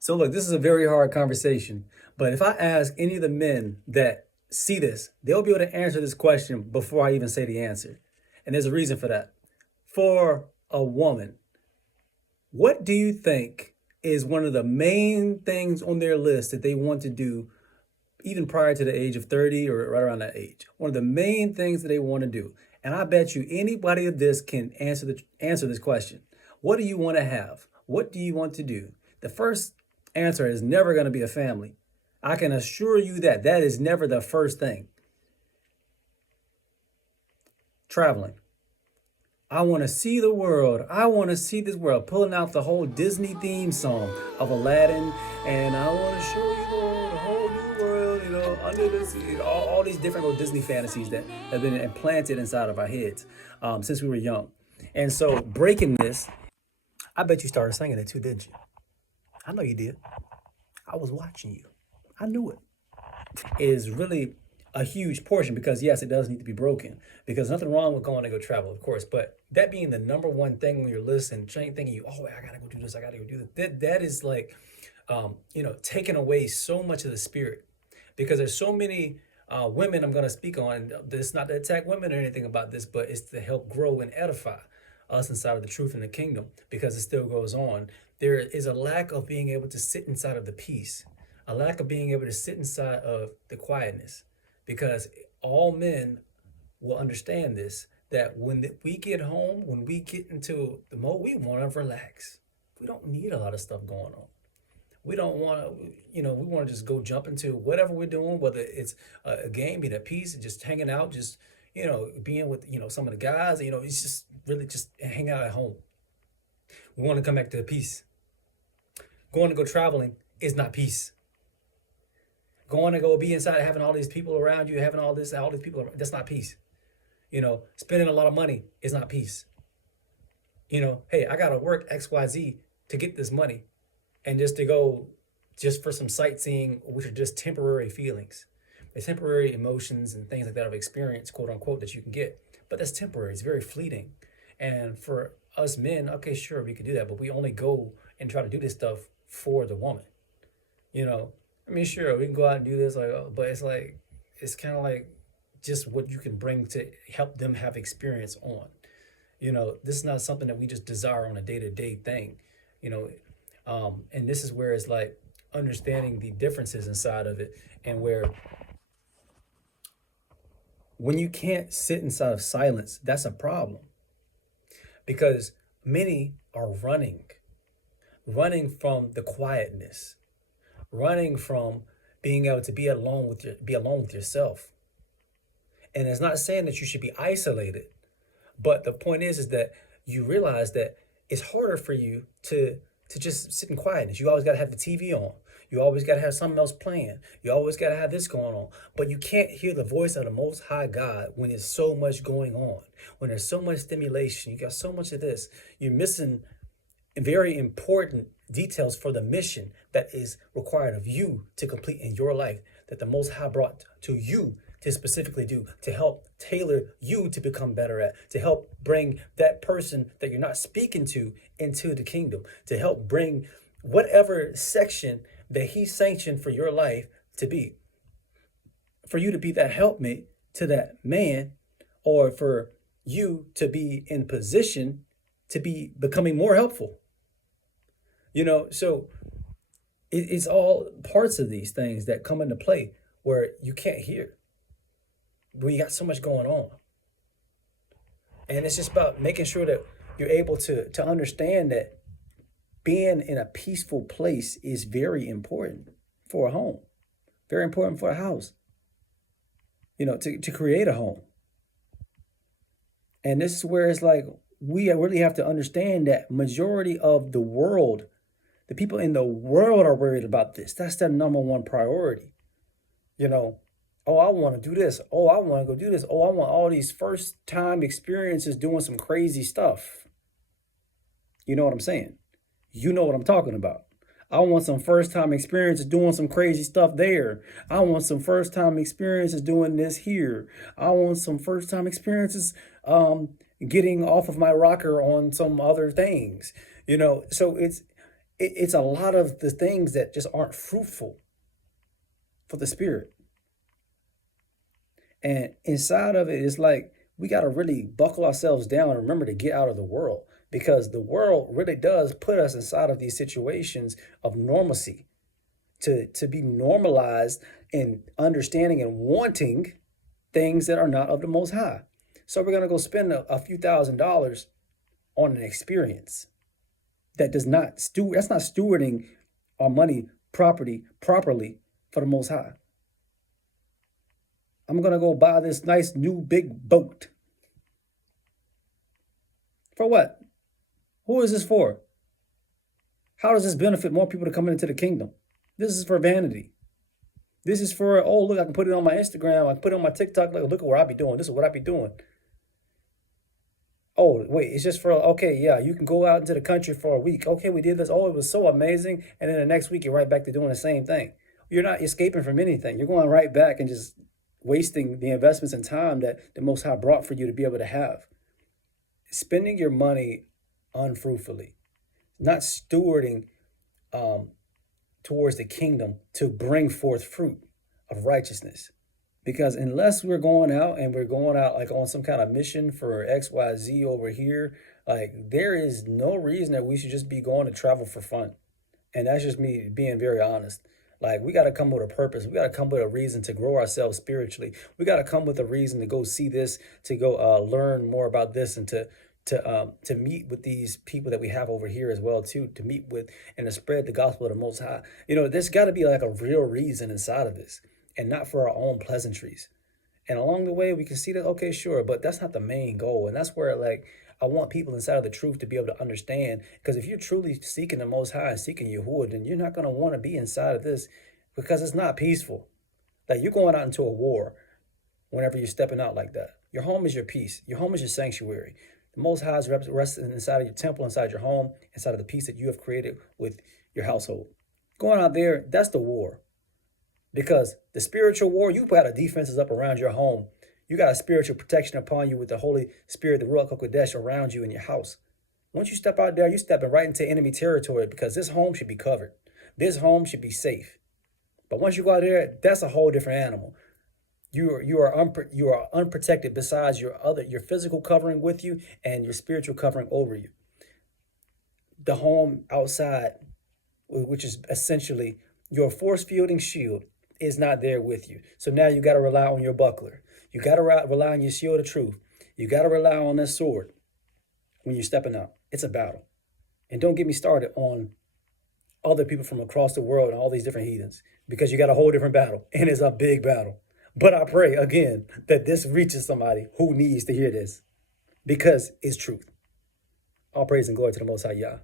So look, this is a very hard conversation, but if I ask any of the men that see this, they'll be able to answer this question before I even say the answer. And there's a reason for that. For a woman, what do you think is one of the main things on their list that they want to do even prior to the age of 30 or right around that age? One of the main things that they want to do. And I bet you anybody of this can answer this question. What do you want to have? What do you want to do? The first answer is never going to be a family. I can assure you that that is never the first thing. Traveling. I want to see the world. I want to see this world. Pulling out the whole Disney theme song of Aladdin. And I want to show you the whole new world, under the sea. All these different little Disney fantasies that have been implanted inside of our heads since we were young. And so breaking this, I bet you started singing it too, didn't you? I know you did. I was watching you. I knew it. Is really a huge portion because yes, it does need to be broken because nothing wrong with going to go travel, of course, but that being the number one thing on your list and thinking I gotta go do this, I gotta go do that, that is like, taking away so much of the spirit because there's so many women I'm going to speak on. This not to attack women or anything about this, but it's to help grow and edify us inside of the truth in the kingdom because it still goes on. There is a lack of being able to sit inside of the peace, a lack of being able to sit inside of the quietness, because all men will understand this, that when we get home, when we get into the mode, we want to relax. We don't need a lot of stuff going on. We don't want to, we want to just go jump into whatever we're doing, whether it's a game, being at peace, just hanging out, just, being with, some of the guys, it's just really just hang out at home. We want to come back to peace. Going to go traveling is not peace. Going to go be inside, having all these people around you, having all these people, that's not peace. Spending a lot of money is not peace. Hey, I got to work XYZ to get this money. And just to go just for some sightseeing, which are just temporary feelings. The temporary emotions and things like that of experience, quote unquote, that you can get. But that's temporary. It's very fleeting. And for us men, okay, sure, we can do that. But we only go and try to do this stuff for the woman. Sure, we can go out and do this, but it's kind of like just what you can bring to help them have experience on. This is not something that we just desire on a day-to-day thing, and this is where it's like understanding the differences inside of it, and where when you can't sit inside of silence, that's a problem. Because many are running from the quietness, running from being able to be alone with yourself. And it's not saying that you should be isolated, but the point is that you realize that it's harder for you to just sit in quietness. You always got to have the TV on. You always got to have something else playing. You always got to have this going on. But you can't hear the voice of the Most High God when there's so much going on, when there's so much stimulation. You got so much of this. You're missing very important details for the mission that is required of you to complete in your life, that the Most High brought to you to specifically do, to help tailor you to become better at, to help bring that person that you're not speaking to into the kingdom, to help bring whatever section that he sanctioned for your life to be, for you to be that helpmate to that man, or for you to be in position to be becoming more helpful. So it's all parts of these things that come into play where you can't hear, when you got so much going on. And it's just about making sure that you're able to understand that being in a peaceful place is very important for a home, very important for a house, to create a home. And this is where it's like, we really have to understand that majority of the world, the people in the world are worried about this. That's their number one priority. Oh, I want to do this. Oh, I want to go do this. Oh, I want all these first time experiences doing some crazy stuff. You know what I'm saying? You know what I'm talking about. I want some first time experiences doing some crazy stuff there. I want some first time experiences doing this here. I want some first time experiences getting off of my rocker on some other things. So It's a lot of the things that just aren't fruitful for the spirit. And inside of it, it's like we got to really buckle ourselves down and remember to get out of the world, because the world really does put us inside of these situations of normalcy to be normalized in understanding and wanting things that are not of the Most High. So we're going to go spend a few $1,000s on an experience that does not that's not stewarding our money properly for the Most High. I'm going to go buy this nice new big boat. For what? Who is this for? How does this benefit more people to come into the kingdom? This is for vanity. This is for, oh, look, I can put it on my Instagram. I can put it on my TikTok. Look at what I be doing. This is what I be doing. Oh, wait, it's just for, okay, yeah, you can go out into the country for a week. Okay, we did this. Oh, it was so amazing. And then the next week, you're right back to doing the same thing. You're not escaping from anything. You're going right back and just wasting the investments and time that the Most High brought for you to be able to have. Spending your money unfruitfully, not stewarding towards the kingdom to bring forth fruit of righteousness. Because unless we're going out like on some kind of mission for XYZ over here, like there is no reason that we should just be going to travel for fun. And that's just me being very honest. Like we got to come with a purpose. We got to come with a reason to grow ourselves spiritually. We got to come with a reason to go see this, to go learn more about this, and to meet with these people that we have over here as well too, to meet with and to spread the gospel of the Most High. You know, there's got to be like a real reason inside of this, and not for our own pleasantries. And along the way, we can see that, okay, sure, but that's not the main goal. And that's where, like, I want people inside of the truth to be able to understand. Because if you're truly seeking the Most High and seeking Yahuah, then you're not going to want to be inside of this, because it's not peaceful. Like, you're going out into a war whenever you're stepping out like that. Your home is your peace. Your home is your sanctuary. The Most High is resting inside of your temple, inside your home, inside of the peace that you have created with your household. Going out there, that's the war. Because the spiritual war, you got a defenses up around your home. You got a spiritual protection upon you with the Holy Spirit, the Ruach HaKodesh, around you in your house. Once you step out there, you're stepping right into enemy territory, because this home should be covered. This home should be safe. But once you go out there, that's a whole different animal. You are unprotected besides your physical covering with you and your spiritual covering over you. The home outside, which is essentially your force fielding shield, is not there with you. So now you got to rely on your buckler. You got to rely on your shield of truth. You got to rely on that sword when you're stepping out. It's a battle. And don't get me started on other people from across the world and all these different heathens, because you got a whole different battle, and it's a big battle. But I pray, again, that this reaches somebody who needs to hear this, because it's truth. All praise and glory to the Most High Yah.